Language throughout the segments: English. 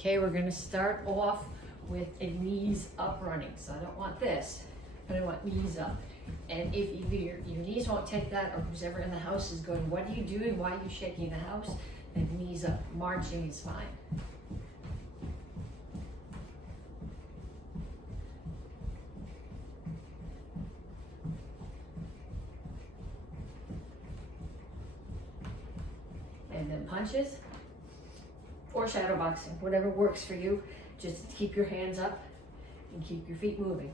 Okay, we're gonna start off with a knees up running. So I don't want this, but I want knees up. And if either your knees won't take that, or who's ever in the house is going, what are you doing? Why are you shaking the house? Then knees up. Marching is fine. And then punches or shadow boxing, whatever works for you. Just keep your hands up and keep your feet moving.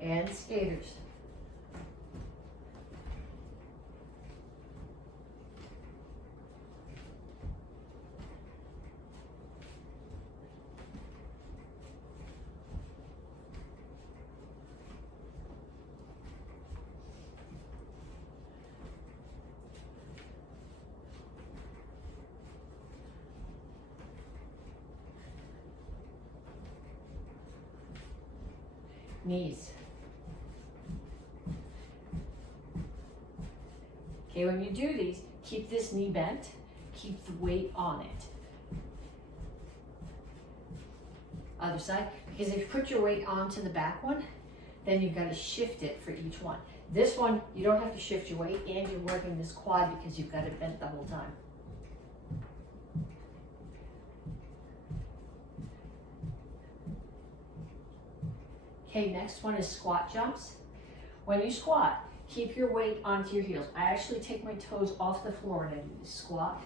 And skaters. Knees. Okay, when you do these, keep this knee bent, keep the weight on it. Other side, because if you put your weight onto the back one, then you've got to shift it for each one. This one, you don't have to shift your weight, and you're working this quad because you've got it bent the whole time. Okay, next one is squat jumps. When you squat, keep your weight onto your heels. I actually take my toes off the floor and I do this squat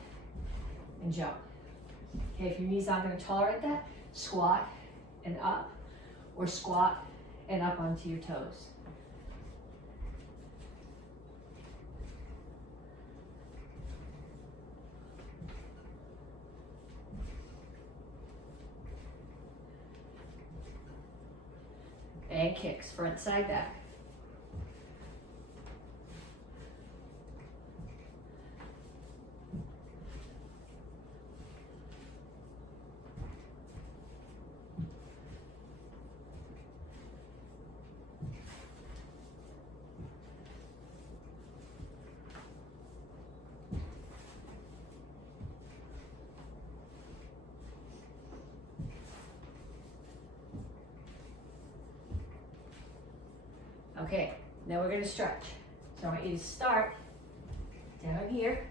and jump. Okay, if your knee's not going to tolerate that, squat and up, or squat and up onto your toes. And kicks, front, side, back. Okay, now we're going to stretch. So I want you to start down here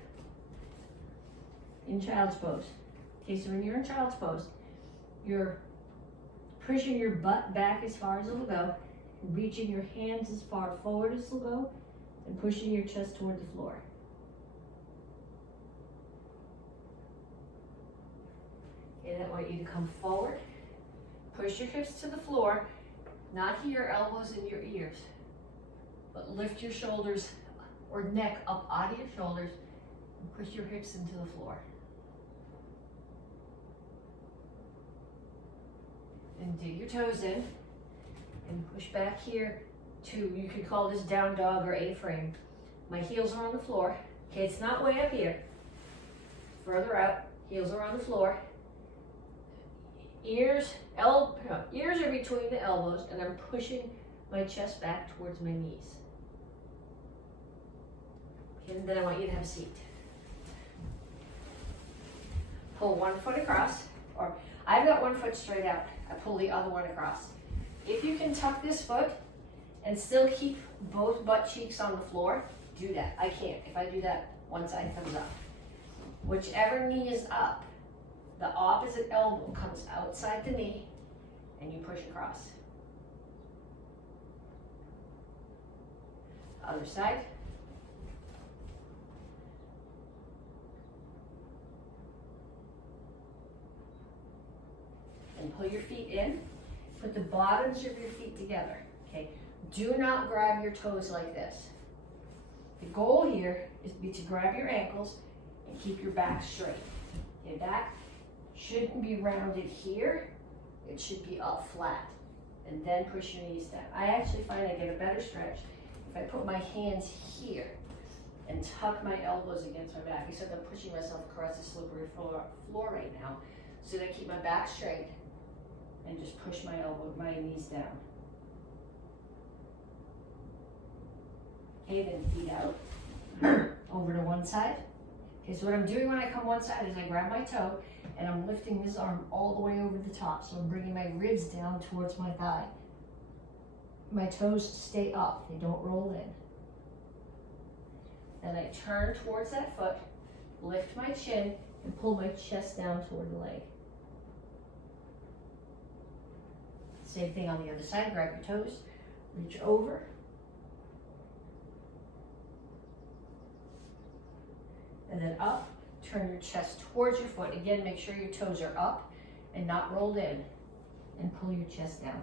in child's pose. Okay, so when you're in child's pose, you're pushing your butt back as far as it'll go, reaching your hands as far forward as it'll go, and pushing your chest toward the floor. Okay, then I want you to come forward, push your hips to the floor, not here, elbows in your ears. But lift your shoulders or neck up out of your shoulders and push your hips into the floor. And dig your toes in and push back here to, you could call this down dog or A-frame. My heels are on the floor. Okay, it's not way up here. Further out, heels are on the floor. Ears are between the elbows, and I'm pushing my chest back towards my knees. And then I want you to have a seat. Pull one foot across, or I've got one foot straight out. I pull the other one across. If you can tuck this foot and still keep both butt cheeks on the floor, do that. I can't. If I do that, one side comes up. Whichever knee is up, the opposite elbow comes outside the knee, and you push across. Other side. And pull your feet in. Put the bottoms of your feet together. Okay. Do not grab your toes like this. The goal here is to grab your ankles and keep your back straight. Okay, back shouldn't be rounded here. It should be up flat. and then push your knees down. I actually find I get a better stretch if I put my hands here and tuck my elbows against my back, except I'm pushing myself across the slippery floor right now, so that I keep my back straight and just push my knees down. Okay, then feet out, over to one side. Okay, so what I'm doing when I come one side is I grab my toe and I'm lifting this arm all the way over the top. So I'm bringing my ribs down towards my thigh. My toes stay up, they don't roll in. Then I turn towards that foot, lift my chin, and pull my chest down toward the leg. Same thing on the other side, grab your toes, reach over. And then up, turn your chest towards your foot. Again, make sure your toes are up and not rolled in. And pull your chest down.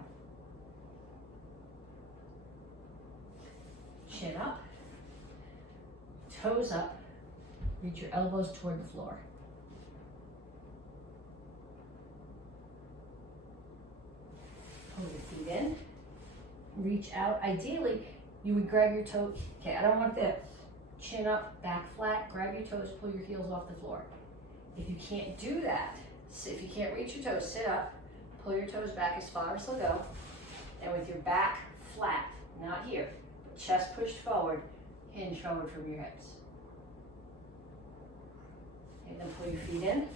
Chin up, toes up, reach your elbows toward the floor. Pull your feet in, reach out. Ideally, you would grab your toe. Okay, I don't want this. Chin up, back flat, grab your toes, pull your heels off the floor. If you can't do that, if you can't reach your toes, sit up, pull your toes back as far as they'll go, and with your back flat, not here, but chest pushed forward, hinge forward from your hips. And then pull your feet in.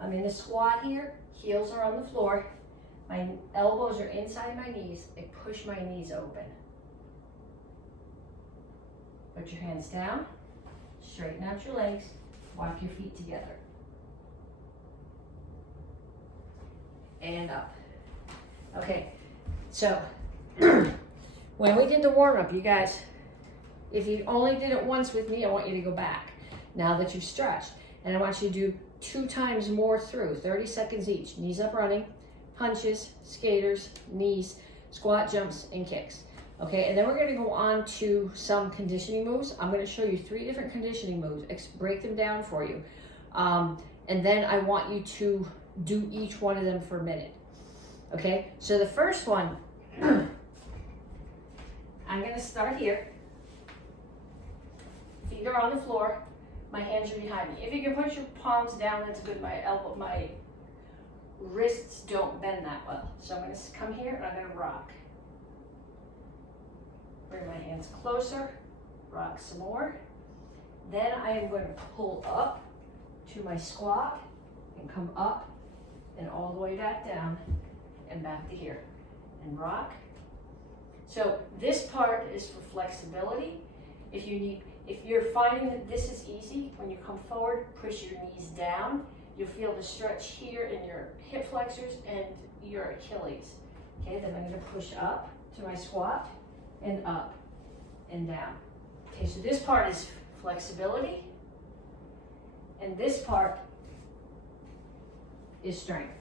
I'm in a squat here, heels are on the floor, my elbows are inside my knees, I push my knees open. Put your hands down, straighten out your legs, walk your feet together. And up. Okay, so when we did the warm-up, you guys, if you only did it once with me, I want you to go back now that you've stretched. And I want you to do 2 times more through, 30 seconds each. Knees up running, punches, skaters, knees, squat jumps, and kicks. Okay, and then we're going to go on to some conditioning moves. I'm going to show you 3 different conditioning moves, break them down for you. And then I want you to do each one of them for a minute. Okay, so the first one, I'm going to start here. Feet are on the floor, my hands are behind me. If you can put your palms down, that's good. My wrists don't bend that well. So I'm going to come here and I'm going to rock. Bring my hands closer, rock some more. Then I am going to pull up to my squat and come up and all the way back down and back to here and rock. So this part is for flexibility. If you're finding that this is easy, when you come forward, push your knees down. You'll feel the stretch here in your hip flexors and your Achilles. Okay, then I'm going to push up to my squat and up and down. Okay, so this part is flexibility, and this part is strength.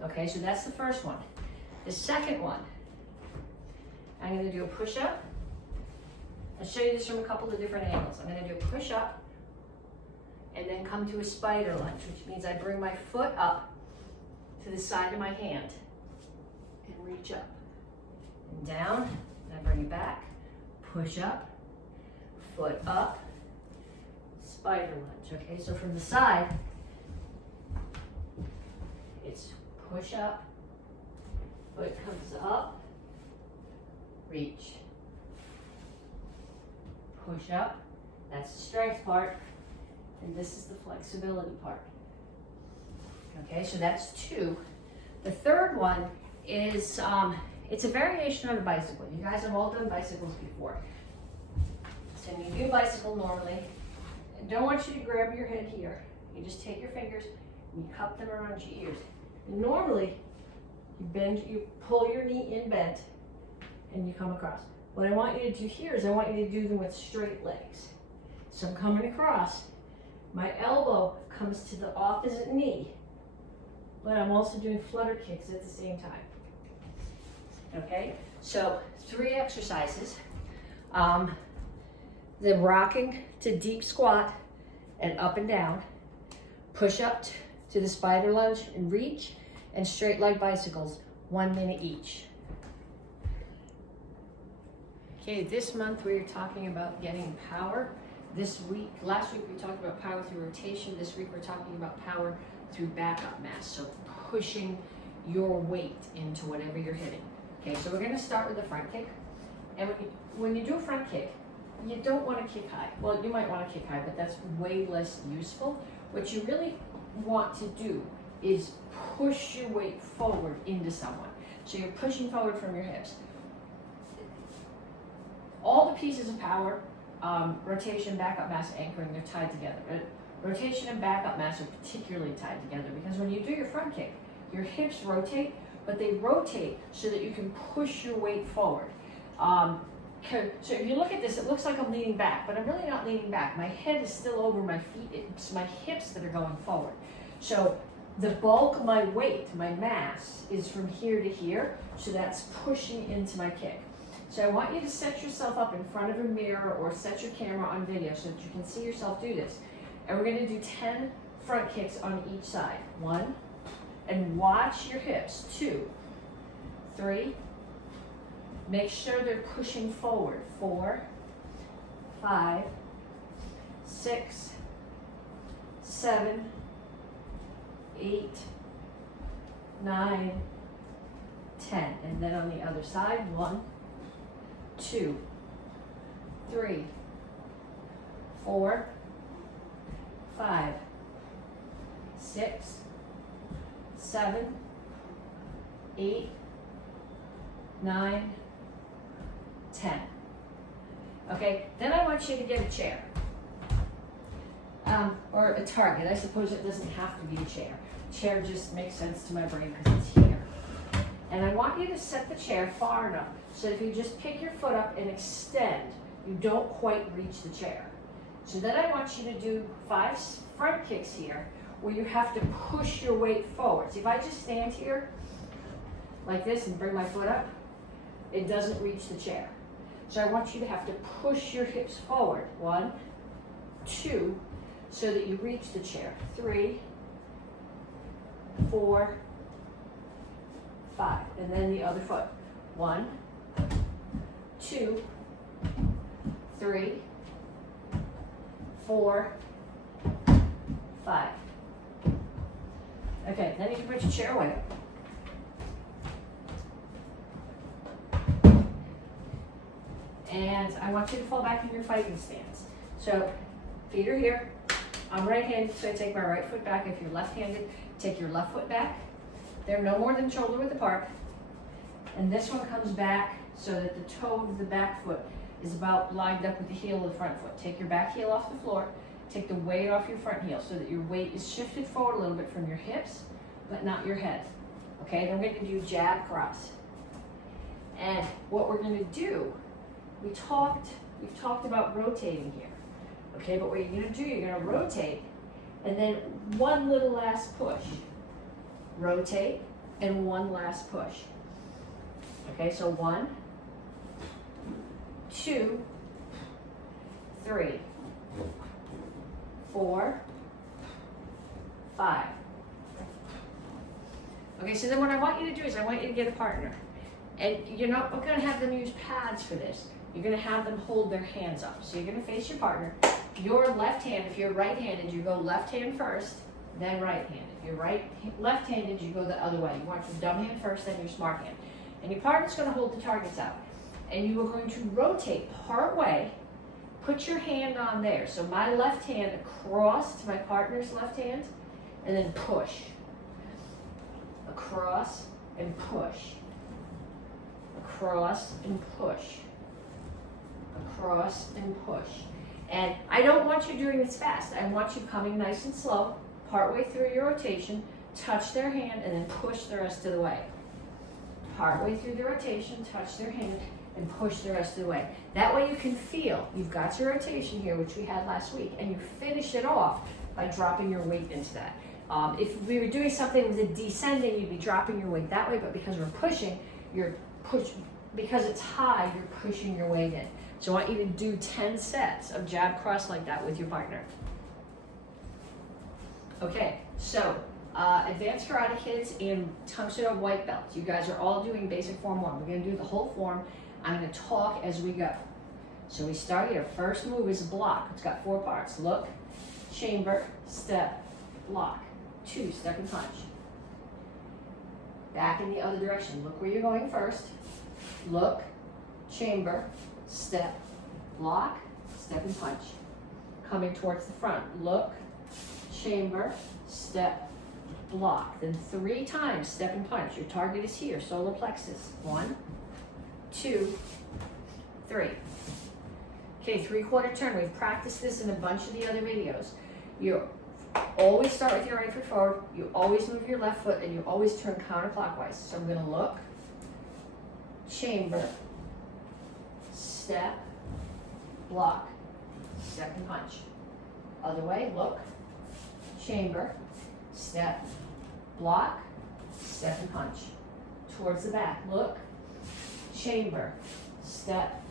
Okay, so that's the first one. The second one, I'm going to do a push-up. I'll show you this from a couple of different angles. I'm going to do a push-up and then come to a spider lunge, which means I bring my foot up to the side of my hand and reach up and down. And I bring it back, push up, foot up, spider lunge. Okay, so from the side, it's push up, foot comes up, reach, push up. That's the strength part, and this is the flexibility part. Okay, so that's 2. The third one is it's a variation on a bicycle. You guys have all done bicycles before. So when you do bicycle normally, I don't want you to grab your head here. You just take your fingers and you cup them around your ears. And normally, you pull your knee in bent and you come across. What I want you to do here is I want you to do them with straight legs. So I'm coming across. My elbow comes to the opposite knee, but I'm also doing flutter kicks at the same time. Okay, so 3 exercises. The rocking to deep squat and up and down, push up to the spider lunge and reach, and straight leg bicycles, 1 minute each. Okay, this month we're talking about getting power. Last week we talked about power through rotation. This week we're talking about power through backup mass. So pushing your weight into whatever you're hitting. Okay, so we're gonna start with the front kick. And when you do a front kick, you don't want to kick high. Well, you might want to kick high, but that's way less useful. What you really want to do is push your weight forward into someone. So you're pushing forward from your hips. All the pieces of power, rotation, backup mass, anchoring, they're tied together. Rotation and backup mass are particularly tied together because when you do your front kick, your hips rotate, but they rotate so that you can push your weight forward. So if you look at this, it looks like I'm leaning back, but I'm really not leaning back. My head is still over my feet. It's my hips that are going forward. So the bulk of my weight, my mass, is from here to here, so that's pushing into my kick. So I want you to set yourself up in front of a mirror or set your camera on video so that you can see yourself do this. And we're gonna do 10 front kicks on each side. 1, and watch your hips. 2, 3, make sure they're pushing forward. 4, 5, 6, 7, 8, 9, 10. And then on the other side, 1, 2, 3, 4, 5, 6, 7, 8, 9, 10. Okay, then I want you to get a chair. Or a target. I suppose it doesn't have to be a chair. Chair just makes sense to my brain because it's here. And I want you to set the chair far enough so if you just pick your foot up and extend, you don't quite reach the chair. So then I want you to do 5 front kicks here where you have to push your weight forward. See, if I just stand here like this and bring my foot up, it doesn't reach the chair. So I want you to have to push your hips forward. 1, 2, so that you reach the chair. 3, 4, 5, and then the other foot. 1, 2, 3, 4, 5. Okay, then you can put your chair away. And I want you to fall back in your fighting stance. So feet are here. I'm right-handed, so I take my right foot back. If you're left-handed, take your left foot back. They're no more than shoulder width apart. And this one comes back so that the toe of the back foot is about lined up with the heel of the front foot. Take your back heel off the floor. Take the weight off your front heel so that your weight is shifted forward a little bit from your hips, but not your head. Okay, then we're going to do jab cross. And what we're going to do, we've talked about rotating here. Okay, but what you're going to do, you're going to rotate, and then one little last push. Rotate, and one last push. Okay, so 1, 2, 3, 4, 5. Okay, so then what I want you to do is I want you to get a partner. And you're not going to have them use pads for this. You're going to have them hold their hands up. So you're going to face your partner. Your left hand, if you're right-handed, you go left hand first, then right hand. If you're left-handed, you go the other way. You want your dumb hand first, then your smart hand. And your partner's going to hold the targets out. And you are going to rotate part way, put your hand on there. So my left hand across to my partner's left hand, and then push. Across and push. Across and push. Across and push. And I don't want you doing this fast. I want you coming nice and slow, partway through your rotation, touch their hand, and then push the rest of the way. Partway through the rotation, touch their hand, and push the rest of the way. That way you can feel you've got your rotation here, which we had last week, and you finish it off by dropping your weight into that. If we were doing something with a descending, you'd be dropping your weight that way, but because we're pushing, because it's high, you're pushing your weight in. So I want you to do 10 sets of jab cross like that with your partner. Okay, so Advanced Karate Kids and Tang Soo Do white belts. You guys are all doing basic form 1. We're going to do the whole form. I'm going to talk as we go. So we start here. First move is block. It's got 4 parts. Look, chamber, step, block. 2, step and punch. Back in the other direction. Look where you're going first. Look, chamber, step, block, step and punch. Coming towards the front. Look, chamber, step, block. Then 3 times step and punch. Your target is here, solar plexus. 1, 2, 3. Okay, 3/4 turn. We've practiced this in a bunch of the other videos. You always start with your right foot forward. You always move your left foot, and you always turn counterclockwise. So I'm going to look, chamber, step, block, step and punch. Other way, look, chamber, step, block, step and punch. Towards the back, look, chamber, step,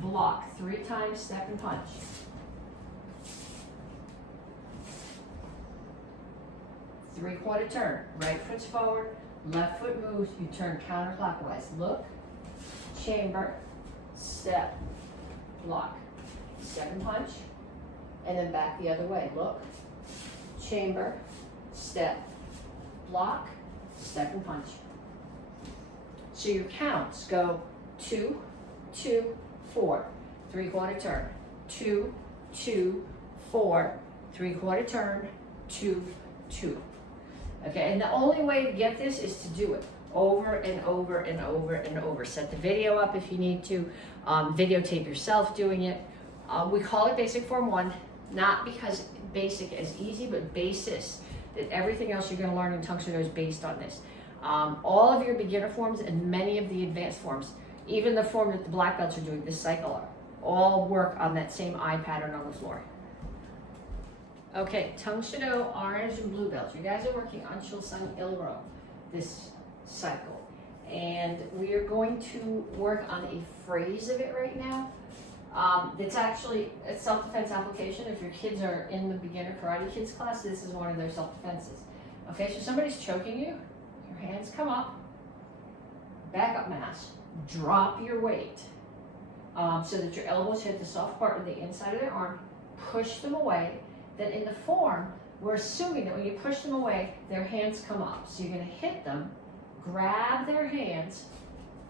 block. 3 times step and punch. Three-quarter turn. Right foot's forward, left foot moves, you turn counterclockwise. Look, chamber, step, block, step and punch, and then back the other way. Look, chamber, step, block, step and punch. So your counts go 2, 2, 4, 3/4 turn, 2, 2, 4, 3/4 turn, 2, 2. Okay, and the only way to get this is to do it over and over and over and over. Set the video up if you need to, videotape yourself doing it. We call it basic form 1, not because basic is easy, but basis, that everything else you're gonna learn in Tang Soo Do is based on this. All of your beginner forms and many of the advanced forms, even the form that the black belts are doing this cycle, all work on that same eye pattern on the floor. Okay, Tang Soo Do, orange and blue belts. You guys are working on Chilsung Ilro this cycle. And we are going to work on a phrase of it right now. It's actually a self-defense application. If your kids are in the beginner Karate Kids class, this is one of their self-defenses. Okay, so somebody's choking you, your hands come up, back up mass, drop your weight so that your elbows hit the soft part of the inside of their arm, push them away. Then in the form, we're assuming that when you push them away, their hands come up. So you're going to hit them, grab their hands,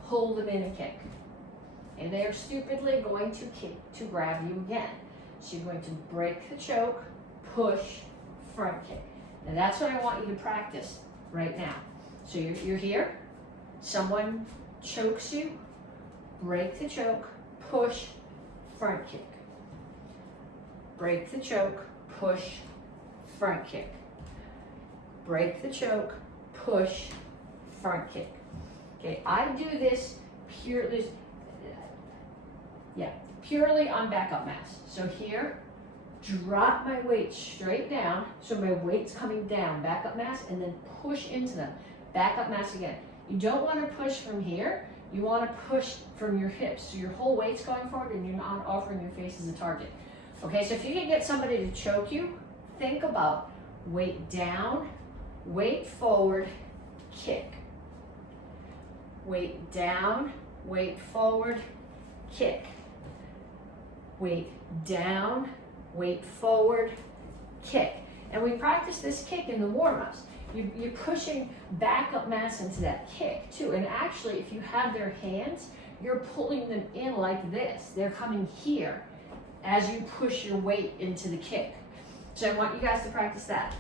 pull them in and kick. And they are stupidly going to kick to grab you again. So you're going to break the choke, push, front kick. And that's what I want you to practice right now. So you're here, someone chokes you, break the choke, push, front kick. Break the choke, push, front kick. Break the choke, push, front kick. Okay, I do this purely on backup mass. So here, drop my weight straight down, so my weight's coming down, backup mass, and then push into them, backup mass again. You don't want to push from here, you want to push from your hips, so your whole weight's going forward and you're not offering your face as a target. Okay, so if you can get somebody to choke you, think about weight down, weight forward, kick. Weight down, weight forward, kick. Weight down, weight forward, kick. And we practice this kick in the warm-ups. You're pushing backup mass into that kick too. And actually, if you have their hands, you're pulling them in like this. They're coming here as you push your weight into the kick. So I want you guys to practice that.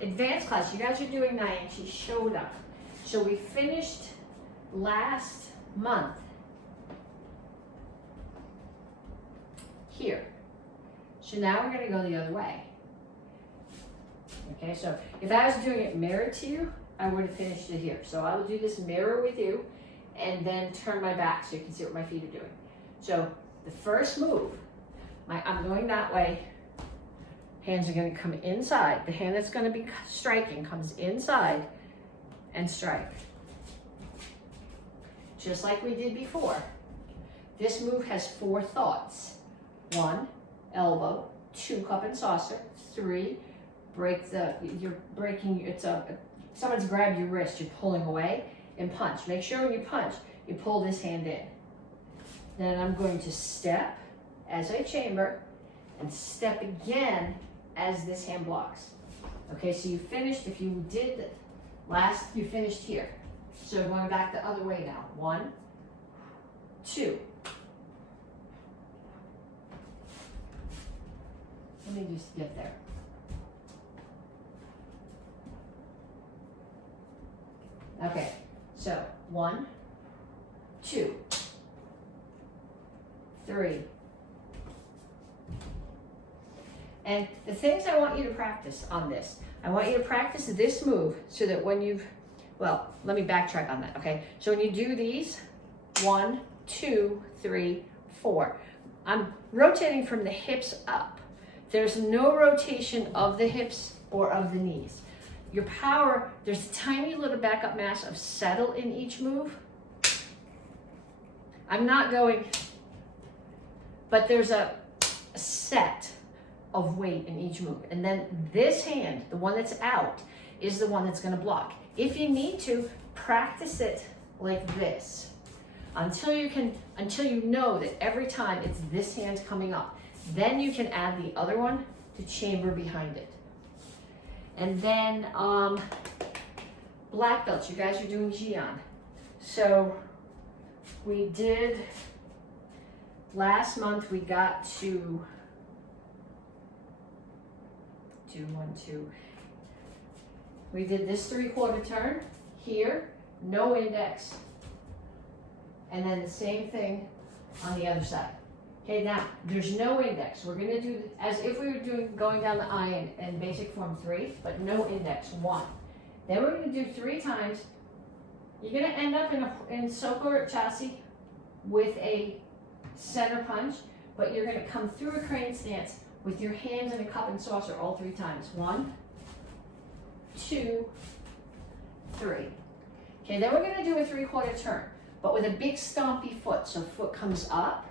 Advanced class, you guys are doing Naienchi Shoda. So we finished last month here. So now we're gonna go the other way. Okay, so if I was doing it mirror to you, I would have finished it here. So I will do this mirror with you and then turn my back so you can see what my feet are doing. So the first move, I'm going that way. Hands are going to come inside. The hand that's going to be striking comes inside and strike. Just like we did before. This move has 4 thoughts. 1, elbow. 2, cup and saucer. 3, you're breaking, someone's grabbed your wrist, you're pulling away, and punch. Make sure when you punch, you pull this hand in. Then I'm going to step as I chamber and step again as this hand blocks. Okay, so you finished, if you did last, you finished here. So going back the other way now. 1, 2. Let me just get there. Okay, so 1, 2, 3. And the things I want you to practice on this, I want you to practice this move so that when you've, well, let me backtrack on that, okay? So when you do these, 1, 2, 3, 4, I'm rotating from the hips up. There's no rotation of the hips or of the knees. Your power, there's a tiny little backup mass of settle in each move. I'm not going, but there's a set of weight in each move. And then this hand, the one that's out, is the one that's gonna block. If you need to, practice it like this until you know that every time it's this hand coming up. Then you can add the other one to chamber behind it. And then black belts, you guys are doing Jian. So we did, last month we got to 2, 1, 2. We did this 3/4 turn here, no index, and then the same thing on the other side. Okay, now there's no index. We're gonna do as if we were going down the I in basic form 3, but no index, 1. Then we're gonna do 3 times. You're gonna end up in Soko or chassis with a center punch, but you're gonna come through a crane stance with your hands in a cup and saucer all 3 times. 1, 2, 3. Okay, then we're gonna do a 3/4 turn, but with a big stompy foot. So foot comes up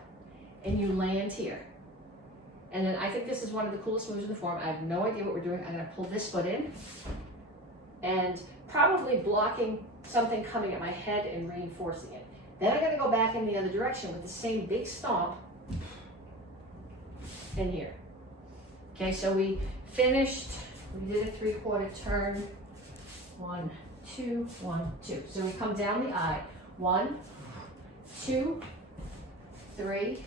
and you land here. And then I think this is one of the coolest moves in the form. I have no idea what we're doing. I'm gonna pull this foot in and probably blocking something coming at my head and reinforcing it. Then I'm gonna go back in the other direction with the same big stomp in here. Okay, so we finished, we did a 3/4 turn. 1, 2, 1, 2. So we come down the I. 1, 2, 3,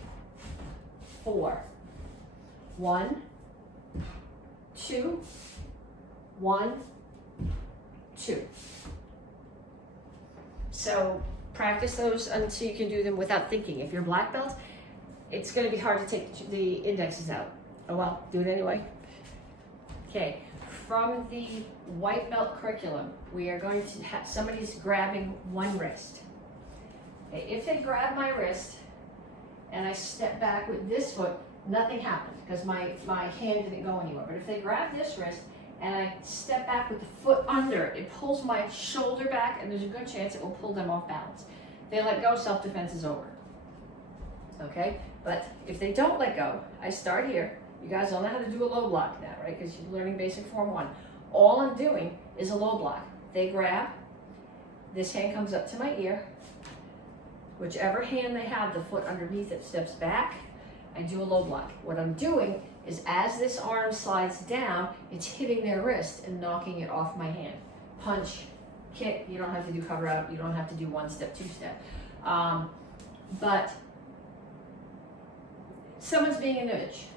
4. 1, 2, 1, 2. So practice those until you can do them without thinking. If you're black belt, it's going to be hard to take the indexes out. Oh well, do it anyway. Okay, from the white belt curriculum, we are going to have, somebody's grabbing one wrist. Okay, if they grab my wrist and I step back with this foot, nothing happens because my hand didn't go anywhere. But if they grab this wrist and I step back with the foot under, it pulls my shoulder back and there's a good chance it will pull them off balance. If they let go, self-defense is over. Okay, but if they don't let go, I start here. You guys all know how to do a low block now, right? Because you're learning basic form 1. All I'm doing is a low block. They grab, this hand comes up to my ear. Whichever hand they have, the foot underneath it steps back. I do a low block. What I'm doing is as this arm slides down, it's hitting their wrist and knocking it off my hand. Punch, kick, you don't have to do cover out, you don't have to do 1-step, 2-step. But someone's being a nudge,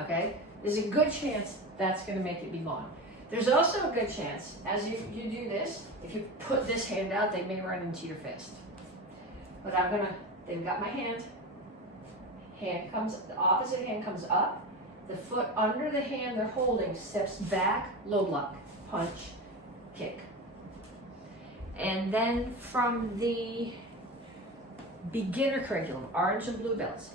okay? There's a good chance that's gonna make it be gone. There's also a good chance, as you do this, if you put this hand out, they may run into your fist. But they've got my hand comes, the opposite hand comes up, the foot under the hand they're holding steps back, low block, punch, kick. And then from the beginner curriculum, orange and blue belts,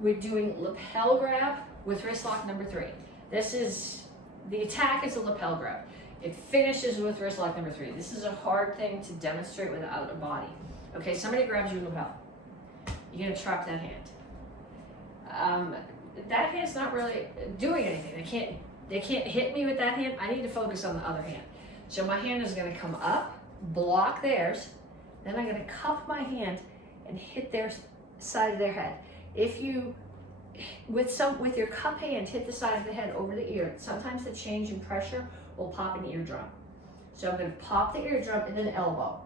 we're doing lapel grab with wrist lock number 3. This is, the attack is a lapel grab. It finishes with wrist lock number 3. This is a hard thing to demonstrate without a body. Okay, somebody grabs your lapel. You're gonna trap that hand. That hand's not really doing anything. They can't They can't hit me with that hand. I need to focus on the other hand. So my hand is gonna come up, block theirs, then I'm gonna cup my hand and hit their side of their head. If you, with your cup hand, hit the side of the head over the ear, sometimes the change in pressure will pop an eardrum. So I'm gonna pop the eardrum and then elbow.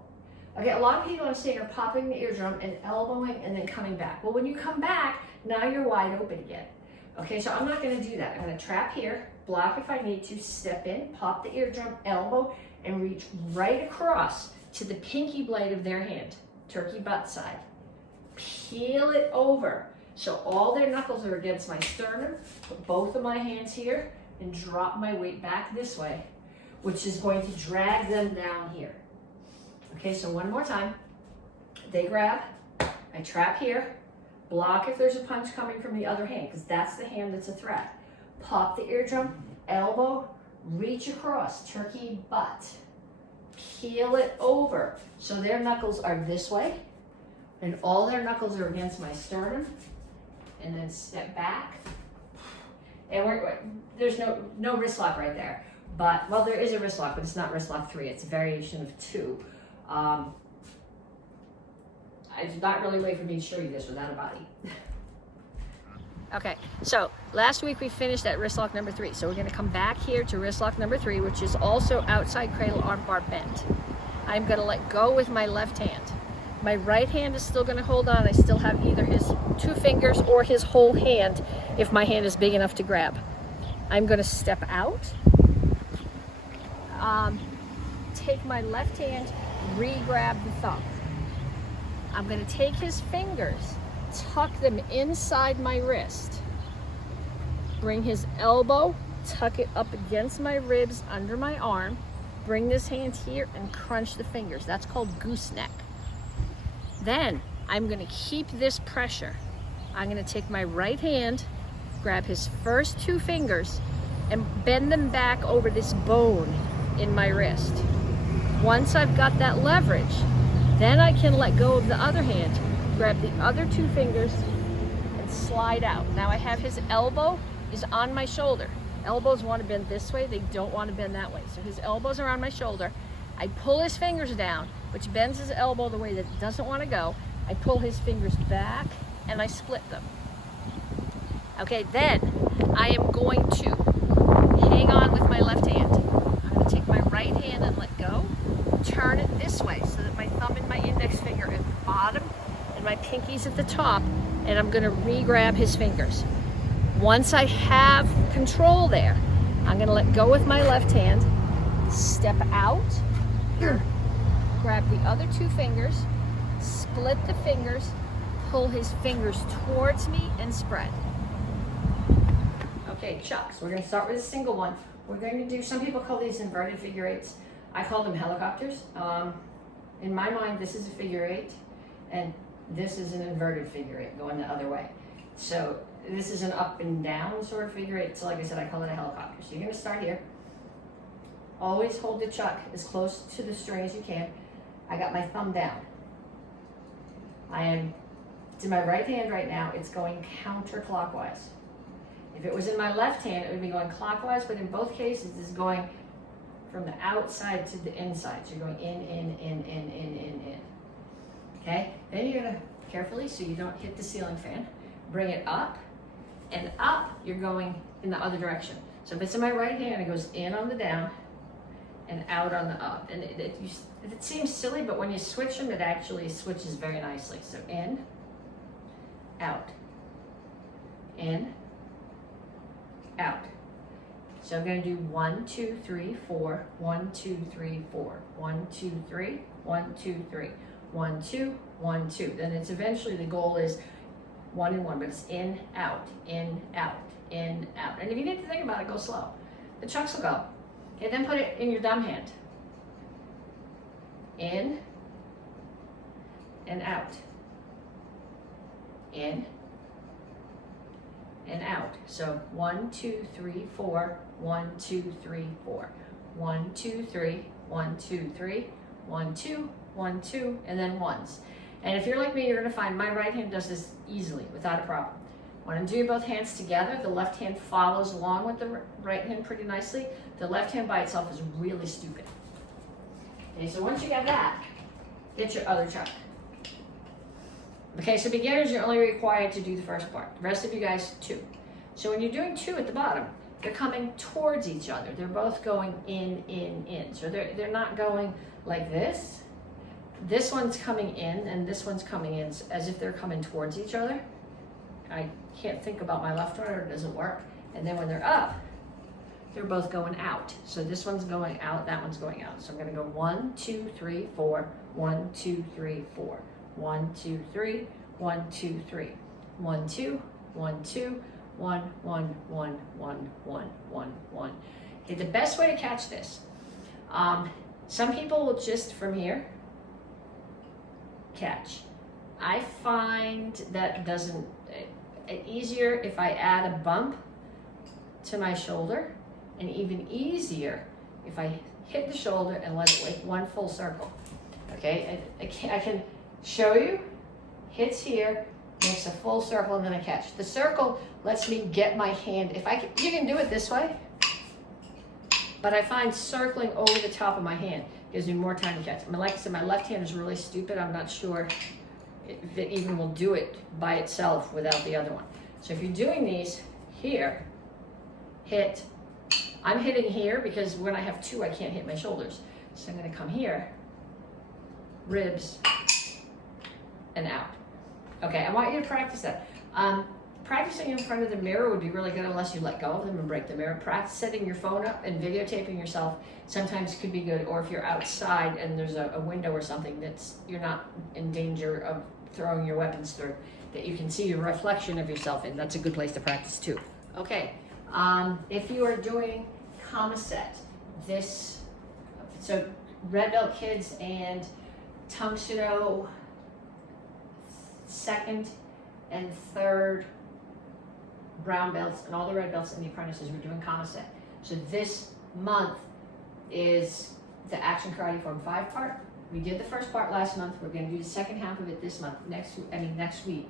Okay, a lot of people I'm seeing are popping the eardrum and elbowing and then coming back. Well, when you come back, now you're wide open again. Okay, so I'm not gonna do that. I'm gonna trap here, block if I need to, step in, pop the eardrum, elbow, and reach right across to the pinky blade of their hand, turkey butt side. Peel it over. So all their knuckles are against my sternum, put both of my hands here, and drop my weight back this way, which is going to drag them down here. Okay, so one more time. They grab, I trap here, block if there's a punch coming from the other hand, because that's the hand that's a threat. Pop the eardrum, elbow, reach across, turkey butt. Peel it over. So their knuckles are this way, and all their knuckles are against my sternum, and then step back. And there's no wrist lock right there. But, well, there is a wrist lock, but it's not wrist lock 3. It's a variation of 2. It's not really a way for me to show you this without a body. Okay, so last week we finished at wrist lock number 3. So we're gonna come back here to wrist lock number 3, which is also outside cradle armbar bent. I'm gonna let go with my left hand. My right hand is still gonna hold on. I still have either his 2 fingers or his whole hand if my hand is big enough to grab. I'm gonna step out, take my left hand, re-grab the thumb. I'm gonna take his fingers, tuck them inside my wrist, bring his elbow, tuck it up against my ribs under my arm, bring this hand here and crunch the fingers. That's called gooseneck. Then I'm gonna keep this pressure. I'm gonna take my right hand, grab his first 2 fingers and bend them back over this bone in my wrist. Once I've got that leverage, then I can let go of the other hand, grab the other 2 fingers and slide out. Now I have his elbow is on my shoulder. Elbows want to bend this way, they don't want to bend that way. So his elbows are on my shoulder. I pull his fingers down, which bends his elbow the way that it doesn't want to go. I pull his fingers back and I split them. Okay, then I am going to hang on with my left hand. I'm going to take my right hand and let go, turn it this way so that my thumb and my index finger are at the bottom and my pinky's at the top, and I'm going to re-grab his fingers. Once I have control there, I'm going to let go with my left hand, step out, grab the other 2 fingers, split the fingers, pull his fingers towards me and spread. Okay, chucks. We're going to start with a single one. We're going to do, some people call these inverted figure 8s. I call them helicopters. In my mind, this is a figure 8, and this is an inverted figure 8 going the other way. So this is an up and down sort of figure 8. So like I said, I call it a helicopter. So you're going to start here. Always hold the chuck as close to the string as you can. I got my thumb down. It's in my right hand right now. It's going counterclockwise. If it was in my left hand, it would be going clockwise, but in both cases, it's going from the outside to the inside. So you're going in. Okay? Then you're gonna carefully, so you don't hit the ceiling fan, bring it up, and up, you're going in the other direction. So if it's in my right hand, it goes in on the down and out on the up. And it seems silly, but when you switch them, it actually switches very nicely. So in, out, in, out. So I'm going to do 1, 2, 3, 4, 1, 2, 3, 4, 1, 2, 3, 1, 2, 3, 1, 2, 1, 2. Then it's eventually the goal is 1 and 1, but it's in, out, in, out, in, out. And if you need to think about it, go slow. The chucks will go. Okay, then put it in your dumb hand. In and out. In and out. So 1, 2, 3, 4, 1, 2, 3, 4. 1, 2, 3, 1, 2, 3, 1, 2, 1, 2, and then ones. And if you're like me, you're gonna find my right hand does this easily, without a problem. When I'm doing both hands together, the left hand follows along with the right hand pretty nicely. The left hand by itself is really stupid. Okay, so once you got that, get your other chuck. Okay, so beginners, you're only required to do the first part. The rest of you guys, 2. So when you're doing 2 at the bottom, they're coming towards each other. They're both going in, in. So they're not going like this. This one's coming in and this one's coming in as if they're coming towards each other. I can't think about my left one or it doesn't work. And then when they're up, they're both going out. So this one's going out, that one's going out. So I'm gonna go 1, 2, 3, 4, 1, 2, 3, 4. 1, 2, 3, 1, 2, 3. 1, 2, 1, 2, 1, 1, 1, 1, 1, 1, 1. Okay, the best way to catch this, some people will just from here catch. I find that doesn't, easier if I add a bump to my shoulder, and even easier if I hit the shoulder and let it like one full circle. Okay, I can show you, hits here, makes a full circle, and then I catch. The circle lets me get my hand, you can do it this way, but I find circling over the top of my hand gives me more time to catch. I mean, like I said, my left hand is really stupid. I'm not sure if it even will do it by itself without the other one. So if you're doing these here, hit. I'm hitting here because when I have 2, I can't hit my shoulders. So I'm gonna come here, ribs, and out. Okay, I want you to practice that. Practicing in front of the mirror would be really good unless you let go of them and break the mirror. Practice setting your phone up and videotaping yourself sometimes could be good, or if you're outside and there's a window or something that's you're not in danger of throwing your weapons through, that you can see your reflection of yourself in. That's a good place to practice too. Okay, if you are doing comicet, so red belt kids and Tang Soo Do 2nd and 3rd brown belts and all the red belts and the apprentices, we're doing comicet. So this month is the action karate form 5 part. We did the first part last month. We're going to do the second half of it this month, next week.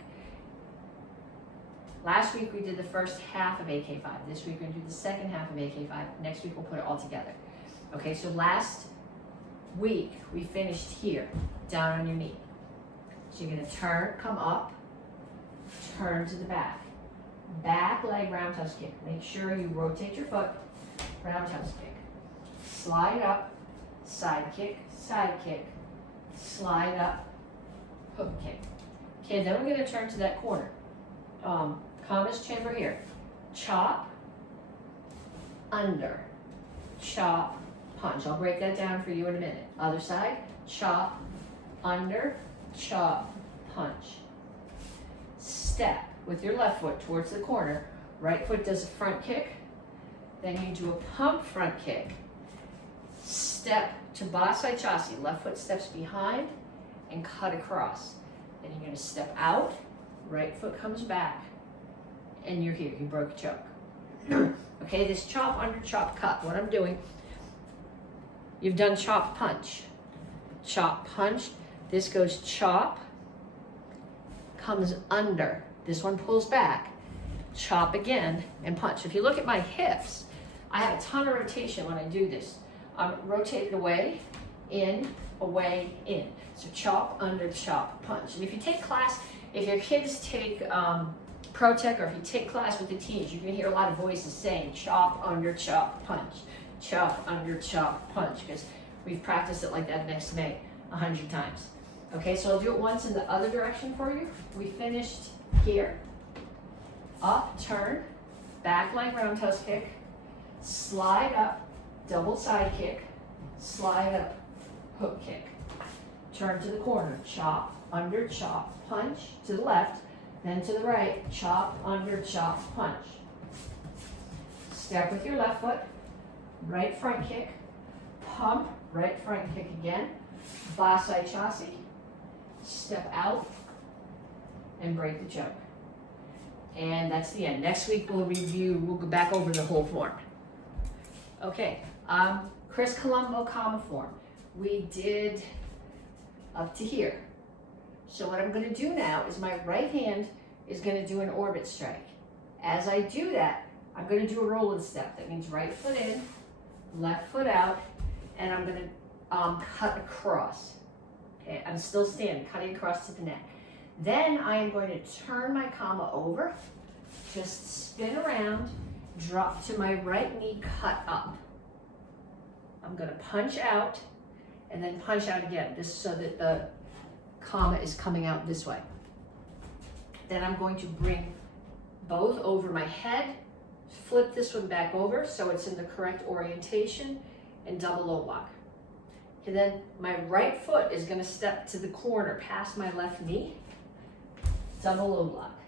Last week we did the first half of AK5. This week we're going to do the second half of AK5. Next week we'll put it all together. Okay, so last week we finished here, down on your knee. So you're going to turn, come up, turn to the back. Back leg roundhouse kick. Make sure you rotate your foot, roundhouse kick. Slide up, side kick, slide up, hook kick. Okay, then we're going to turn to that corner. Commas chamber here. Chop, under, chop, punch. I'll break that down for you in a minute. Other side, chop, under, chop, punch. Step with your left foot towards the corner. Right foot does a front kick. Then you do a pump front kick. Step to basai chassi. Left foot steps behind and cut across. Then you're going to step out. Right foot comes back. And you're here. You broke a choke. Okay, this chop, under, chop, cut. What I'm doing, you've done chop, punch. Chop, punch. This goes chop, comes under. This one pulls back. Chop again, and punch. If you look at my hips, I have a ton of rotation when I do this. I'm rotated away, in, in. So chop, under, chop, punch. And if you take class, if your kids take Pro Tech, or if you take class with the teens, you can hear a lot of voices saying chop, under, chop, punch. Chop, under, chop, punch, because we've practiced it like that next May 100 times. Okay, so I'll do it once in the other direction for you. We finished here. Up, turn, back leg roundhouse kick, slide up, double side kick, slide up, hook kick. Turn to the corner, chop, under, chop, punch, to the left, then to the right, chop, under, chop, punch. Step with your left foot, right front kick, pump, right front kick again, basai chassi, step out, and break the choke. And that's the end. Next week we'll go back over the whole form. Okay, Chris Colombo comma form. We did up to here. So what I'm gonna do now is my right hand is going to do an orbit strike. As I do that, I'm going to do a rolling step. That means right foot in, left foot out, and I'm going to cut across. Okay, I'm still standing, cutting across to the neck. Then I am going to turn my kama over, just spin around, drop to my right knee, cut up. I'm going to punch out and then punch out again, just so that the kama is coming out this way. Then I'm going to bring both over my head, flip this one back over so it's in the correct orientation, and double low block. And then my right foot is going to step to the corner past my left knee, double low block.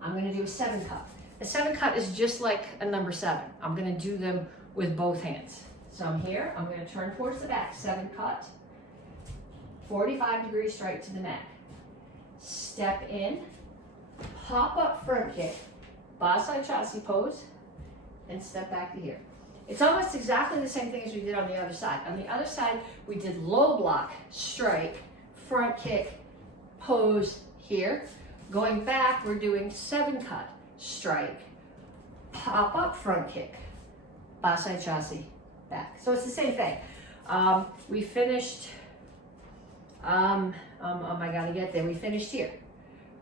I'm going to do a 7 cut. A 7 cut is just like a number 7. I'm going to do them with both hands. So I'm here, I'm going to turn towards the back, 7 cut, 45-degree strike to the neck. Step in, pop up front kick, Basai Chasi pose, and step back to here. It's almost exactly the same thing as we did on the other side. On the other side, we did low block, strike, front kick, pose here. Going back, we're doing 7 cut, strike, pop up front kick, Basai Chasi, back. So it's the same thing. We finished, I gotta get there. We finished here.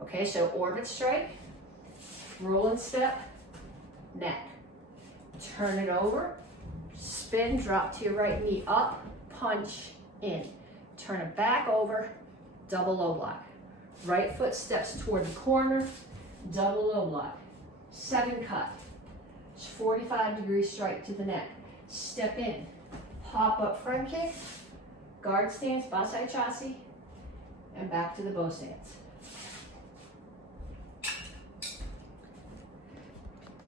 Okay, so orbit strike, roll and step, neck. Turn it over, spin, drop to your right knee up, punch in. Turn it back over, double low block. Right foot steps toward the corner, double low block. 7 cut, 45-degree strike to the neck. Step in, pop up front kick, guard stance, Basai Chasi, and back to the bow stance.